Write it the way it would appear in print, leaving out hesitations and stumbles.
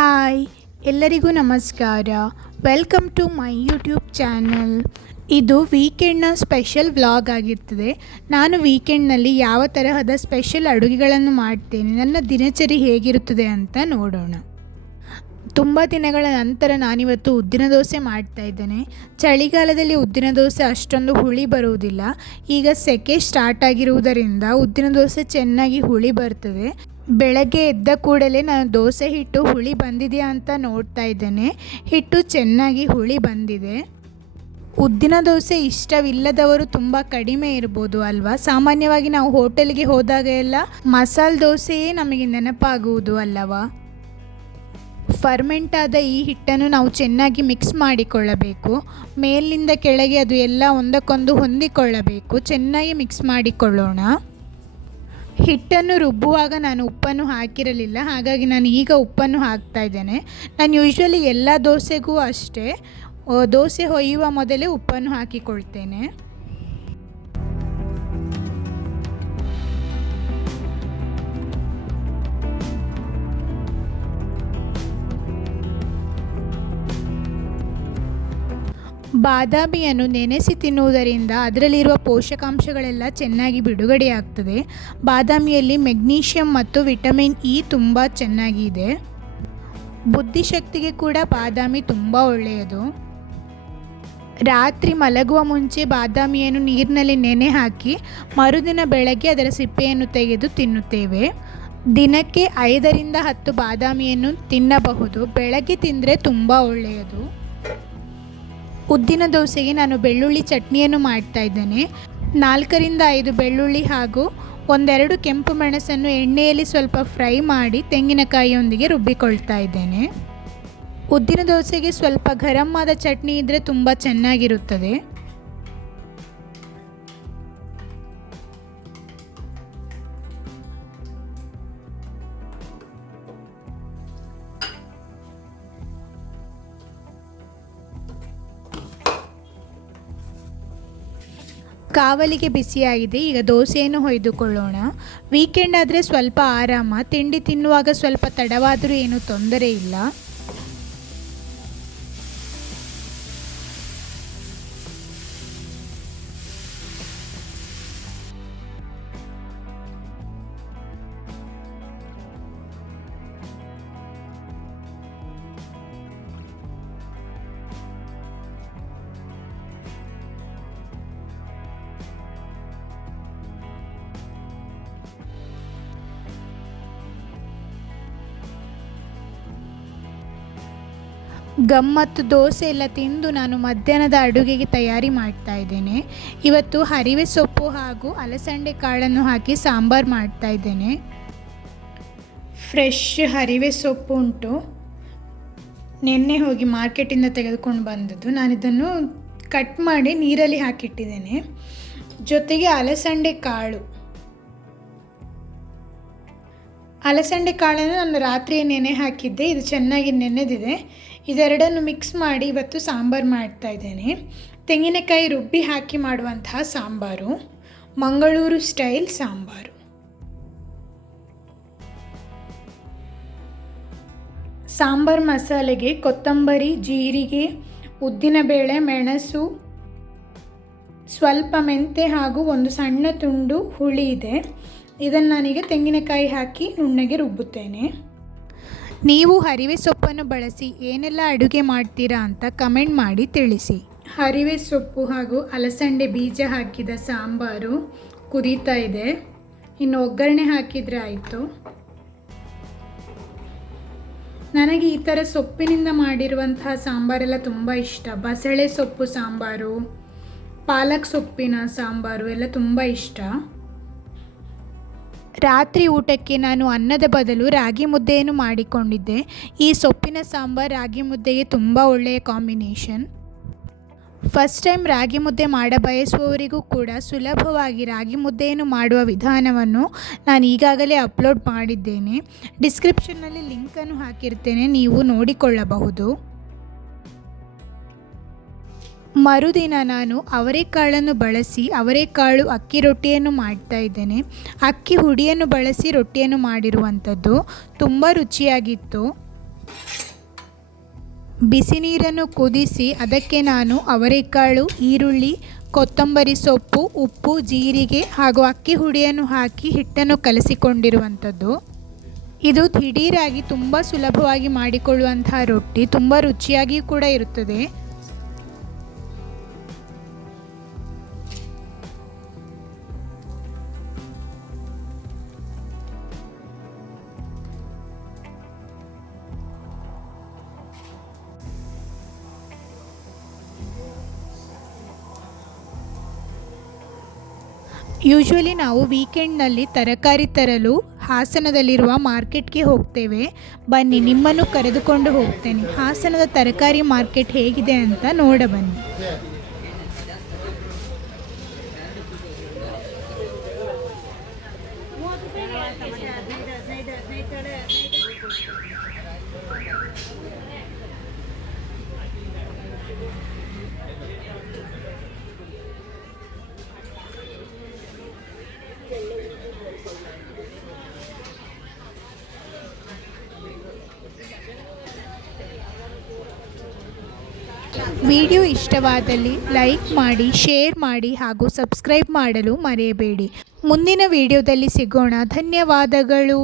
Hi ಎಲ್ಲರಿಗೂ ನಮಸ್ಕಾರ. Welcome to my YouTube channel. ಇದು ವೀಕೆಂಡ್ನ ಸ್ಪೆಷಲ್ ವ್ಲಾಗ್ ಆಗಿರ್ತದೆ. ನಾನು ವೀಕೆಂಡ್ನಲ್ಲಿ ಯಾವ ತರಹದ ಸ್ಪೆಷಲ್ ಅಡುಗೆಗಳನ್ನು ಮಾಡ್ತೇನೆ, ನನ್ನ ದಿನಚರಿ ಹೇಗಿರುತ್ತದೆ ಅಂತ ನೋಡೋಣ. ತುಂಬ ದಿನಗಳ ನಂತರ ನಾನಿವತ್ತು ಉದ್ದಿನ ದೋಸೆ ಮಾಡ್ತಾಯಿದ್ದೇನೆ. ಚಳಿಗಾಲದಲ್ಲಿ ಉದ್ದಿನ ದೋಸೆ ಅಷ್ಟೊಂದು ಹುಳಿ ಬರುವುದಿಲ್ಲ. ಈಗ ಸೆಕೆ ಸ್ಟಾರ್ಟ್ ಆಗಿರುವುದರಿಂದ ಉದ್ದಿನ ದೋಸೆ ಚೆನ್ನಾಗಿ ಹುಳಿ ಬರ್ತದೆ. ಬೆಳಗ್ಗೆ ಎದ್ದ ಕೂಡಲೇ ನಾನು ದೋಸೆ ಹಿಟ್ಟು ಹುಳಿ ಬಂದಿದೆಯಾ ಅಂತ ನೋಡ್ತಾ ಇದ್ದೇನೆ. ಹಿಟ್ಟು ಚೆನ್ನಾಗಿ ಹುಳಿ ಬಂದಿದೆ. ಉದ್ದಿನ ದೋಸೆ ಇಷ್ಟವಿಲ್ಲದವರು ತುಂಬ ಕಡಿಮೆ ಇರ್ಬೋದು ಅಲ್ವಾ. ಸಾಮಾನ್ಯವಾಗಿ ನಾವು ಹೋಟೆಲ್ಗೆ ಹೋದಾಗ ಎಲ್ಲ ಮಸಾಲೆ ದೋಸೆಯೇ ನಮಗೆ ನೆನಪಾಗುವುದು ಅಲ್ಲವಾ. ಫರ್ಮೆಂಟ್ ಆದ ಈ ಹಿಟ್ಟನ್ನು ನಾವು ಚೆನ್ನಾಗಿ ಮಿಕ್ಸ್ ಮಾಡಿಕೊಳ್ಳಬೇಕು. ಮೇಲಿಂದ ಕೆಳಗೆ ಅದು ಎಲ್ಲ ಒಂದಕ್ಕೊಂದು ಹೊಂದಿಕೊಳ್ಳಬೇಕು. ಚೆನ್ನಾಗಿ ಮಿಕ್ಸ್ ಮಾಡಿಕೊಳ್ಳೋಣ. ಹಿಟ್ಟನ್ನು ರುಬ್ಬುವಾಗ ನಾನು ಉಪ್ಪನ್ನು ಹಾಕಿರಲಿಲ್ಲ, ಹಾಗಾಗಿ ನಾನು ಈಗ ಉಪ್ಪನ್ನು ಹಾಕ್ತಾ ಇದ್ದೇನೆ. ನಾನು ಯೂಶ್ವಲಿ ಎಲ್ಲ ದೋಸೆಗೂ ಅಷ್ಟೇ ದೋಸೆ ಹೊಯ್ಯುವ ಮೊದಲೇ ಉಪ್ಪನ್ನು ಹಾಕಿಕೊಳ್ತೇನೆ. ಬಾದಾಮಿಯನ್ನು ನೆನೆಸಿ ತಿನ್ನುವುದರಿಂದ ಅದರಲ್ಲಿರುವ ಪೋಷಕಾಂಶಗಳೆಲ್ಲ ಚೆನ್ನಾಗಿ ಬಿಡುಗಡೆಯಾಗ್ತದೆ. ಬಾದಾಮಿಯಲ್ಲಿ ಮೆಗ್ನೀಷಿಯಂ ಮತ್ತು ವಿಟಮಿನ್ ಇ ತುಂಬ ಚೆನ್ನಾಗಿದೆ. ಬುದ್ಧಿಶಕ್ತಿಗೆ ಕೂಡ ಬಾದಾಮಿ ತುಂಬ ಒಳ್ಳೆಯದು. ರಾತ್ರಿ ಮಲಗುವ ಮುಂಚೆ ಬಾದಾಮಿಯನ್ನು ನೀರಿನಲ್ಲಿ ನೆನೆ ಹಾಕಿ ಮರುದಿನ ಬೆಳಗ್ಗೆ ಅದರ ಸಿಪ್ಪೆಯನ್ನು ತೆಗೆದು ತಿನ್ನುತ್ತೇವೆ. ದಿನಕ್ಕೆ 5ರಿಂದ 10 ಬಾದಾಮಿಯನ್ನು ತಿನ್ನಬಹುದು. ಬೆಳಗ್ಗೆ ತಿಂದರೆ ತುಂಬ ಒಳ್ಳೆಯದು. ಉದ್ದಿನ ದೋಸೆಗೆ ನಾನು ಬೆಳ್ಳುಳ್ಳಿ ಚಟ್ನಿಯನ್ನು ಮಾಡ್ತಾ ಇದ್ದೇನೆ. 4ರಿಂದ 5 ಬೆಳ್ಳುಳ್ಳಿ ಹಾಗೂ 1-2 ಕೆಂಪು ಮೆಣಸನ್ನು ಎಣ್ಣೆಯಲ್ಲಿ ಸ್ವಲ್ಪ ಫ್ರೈ ಮಾಡಿ ತೆಂಗಿನಕಾಯಿಯೊಂದಿಗೆ ರುಬ್ಬಿಕೊಳ್ತಾ ಇದ್ದೇನೆ. ಉದ್ದಿನ ದೋಸೆಗೆ ಸ್ವಲ್ಪ ಗರಂ ಆದ ಚಟ್ನಿ ಇದ್ದರೆ ತುಂಬ ಚೆನ್ನಾಗಿರುತ್ತದೆ. ಕಾವಲಿಗೆ ಬಿಸಿಯಾಗಿದೆ. ಈಗ ದೋಸೆಯನ್ನು ಹೊಯ್ದುಕೊಳ್ಳೋಣ. ವೀಕೆಂಡ್ ಆದರೆ ಸ್ವಲ್ಪ ಆರಾಮ. ತಿಂಡಿ ತಿನ್ನುವಾಗ ಸ್ವಲ್ಪ ತಡವಾದರೂ ಏನೂ ತೊಂದರೆ ಇಲ್ಲ. ಗಮ್ಮತ್ತು ದೋಸೆ ಎಲ್ಲ ತಿಂದು ನಾನು ಮಧ್ಯಾಹ್ನದ ಅಡುಗೆಗೆ ತಯಾರಿ ಮಾಡ್ತಾ ಇದ್ದೇನೆ. ಇವತ್ತು ಹರಿವೆ ಸೊಪ್ಪು ಹಾಗೂ ಅಲಸಂಡೆ ಕಾಳನ್ನು ಹಾಕಿ ಸಾಂಬಾರು ಮಾಡ್ತಾ ಇದ್ದೇನೆ. ಫ್ರೆಶ್ ಹರಿವೆ ಸೊಪ್ಪು ಉಂಟು. ನೆನ್ನೆ ಹೋಗಿ ಮಾರ್ಕೆಟಿಂದ ತೆಗೆದುಕೊಂಡು ಬಂದದ್ದು. ನಾನಿದನ್ನು ಕಟ್ ಮಾಡಿ ನೀರಲ್ಲಿ ಹಾಕಿಟ್ಟಿದ್ದೇನೆ. ಜೊತೆಗೆ ಅಲಸಂಡೆ ಕಾಳನ್ನು ನಾನು ರಾತ್ರಿಯೇ ನೆನೆ ಹಾಕಿದ್ದೆ. ಇದು ಚೆನ್ನಾಗಿ ನೆನೆದಿದೆ. ಇದೆರಡನ್ನು ಮಿಕ್ಸ್ ಮಾಡಿ ಇವತ್ತು ಸಾಂಬಾರು ಮಾಡ್ತಾ ಇದ್ದೇನೆ. ತೆಂಗಿನಕಾಯಿ ರುಬ್ಬಿ ಹಾಕಿ ಮಾಡುವಂತಹ ಸಾಂಬಾರು, ಮಂಗಳೂರು ಸ್ಟೈಲ್ ಸಾಂಬಾರು. ಸಾಂಬಾರು ಮಸಾಲೆಗೆ ಕೊತ್ತಂಬರಿ, ಜೀರಿಗೆ, ಉದ್ದಿನಬೇಳೆ, ಮೆಣಸು, ಸ್ವಲ್ಪ ಮೆಂತೆ ಹಾಗೂ ಒಂದು ಸಣ್ಣ ತುಂಡು ಹುಳಿ ಇದೆ. ಇದನ್ನು ನಾನೀಗ ತೆಂಗಿನಕಾಯಿ ಹಾಕಿ ನುಣ್ಣಗೆ ರುಬ್ಬುತ್ತೇನೆ. ನೀವು ಹರಿವೆ ಸೊಪ್ಪನ್ನು ಬಳಸಿ ಏನೆಲ್ಲ ಅಡುಗೆ ಮಾಡ್ತೀರಾ ಅಂತ ಕಮೆಂಟ್ ಮಾಡಿ ತಿಳಿಸಿ. ಹರಿವೆ ಸೊಪ್ಪು ಹಾಗೂ ಅಲಸಂಡೆ ಬೀಜ ಹಾಕಿದ ಸಾಂಬಾರು ಕುದೀತಾ ಇದೆ. ಇನ್ನು ಒಗ್ಗರಣೆ ಹಾಕಿದರೆ ಆಯಿತು. ನನಗೆ ಈ ಥರ ಸೊಪ್ಪಿನಿಂದ ಮಾಡಿರುವಂತಹ ಸಾಂಬಾರೆಲ್ಲ ತುಂಬ ಇಷ್ಟ. ಬಸಳೆ ಸೊಪ್ಪು ಸಾಂಬಾರು, ಪಾಲಕ್ ಸೊಪ್ಪಿನ ಸಾಂಬಾರು ಎಲ್ಲ ತುಂಬ ಇಷ್ಟ. ರಾತ್ರಿ ಊಟಕ್ಕೆ ನಾನು ಅನ್ನದ ಬದಲು ರಾಗಿ ಮುದ್ದೆಯನ್ನು ಮಾಡಿಕೊಂಡಿದ್ದೆ. ಈ ಸೊಪ್ಪಿನ ಸಾಂಬಾರು ರಾಗಿ ಮುದ್ದೆಗೆ ತುಂಬ ಒಳ್ಳೆಯ ಕಾಂಬಿನೇಷನ್. ಫಸ್ಟ್ ಟೈಮ್ ರಾಗಿ ಮುದ್ದೆ ಮಾಡ ಬಯಸುವವರಿಗೂ ಕೂಡ ಸುಲಭವಾಗಿ ರಾಗಿ ಮುದ್ದೆಯನ್ನು ಮಾಡುವ ವಿಧಾನವನ್ನು ನಾನು ಈಗಾಗಲೇ ಅಪ್ಲೋಡ್ ಮಾಡಿದ್ದೇನೆ. ಡಿಸ್ಕ್ರಿಪ್ಷನ್ನಲ್ಲಿ ಲಿಂಕನ್ನು ಹಾಕಿರ್ತೇನೆ, ನೀವು ನೋಡಿಕೊಳ್ಳಬಹುದು. ಮರುದಿನ ನಾನು ಅವರೆಕಾಳನ್ನು ಬಳಸಿ ಅವರೆಕಾಳು ಅಕ್ಕಿ ರೊಟ್ಟಿಯನ್ನು ಮಾಡ್ತಾ ಇದ್ದೇನೆ. ಅಕ್ಕಿ ಹುಡಿಯನ್ನು ಬಳಸಿ ರೊಟ್ಟಿಯನ್ನು ಮಾಡಿರುವಂಥದ್ದು ತುಂಬ ರುಚಿಯಾಗಿತ್ತು. ಬಿಸಿ ನೀರನ್ನು ಕುದಿಸಿ ಅದಕ್ಕೆ ನಾನು ಅವರೆಕಾಳು, ಈರುಳ್ಳಿ, ಕೊತ್ತಂಬರಿ ಸೊಪ್ಪು, ಉಪ್ಪು, ಜೀರಿಗೆ ಹಾಗೂ ಅಕ್ಕಿ ಹುಡಿಯನ್ನು ಹಾಕಿ ಹಿಟ್ಟನ್ನು ಕಲಸಿಕೊಂಡಿರುವಂಥದ್ದು. ಇದು ದಿಢೀರಾಗಿ ತುಂಬ ಸುಲಭವಾಗಿ ಮಾಡಿಕೊಳ್ಳುವಂತಹ ರೊಟ್ಟಿ, ತುಂಬ ರುಚಿಯಾಗಿ ಕೂಡ ಇರುತ್ತದೆ. ಯೂಶ್ವಲಿ ನಾವು ವೀಕೆಂಡ್ನಲ್ಲಿ ತರಕಾರಿ ತರಲು ಹಾಸನದಲ್ಲಿರುವ ಮಾರ್ಕೆಟ್ಗೆ ಹೋಗ್ತೇವೆ. ಬನ್ನಿ, ನಿಮ್ಮನ್ನು ಕರೆದುಕೊಂಡು ಹೋಗ್ತೇನೆ. ಹಾಸನದ ತರಕಾರಿ ಮಾರ್ಕೆಟ್ ಹೇಗಿದೆ ಅಂತ ನೋಡಬನ್ನಿ. ವಿಡಿಯೋ ಇಷ್ಟವಾದಲ್ಲಿ ಲೈಕ್ ಮಾಡಿ, ಶೇರ್ ಮಾಡಿ ಹಾಗೂ ಸಬ್ಸ್ಕ್ರೈಬ್ ಮಾಡಲು ಮರೆಯಬೇಡಿ. ಮುಂದಿನ ವಿಡಿಯೋದಲ್ಲಿ ಸಿಗೋಣ. ಧನ್ಯವಾದಗಳು.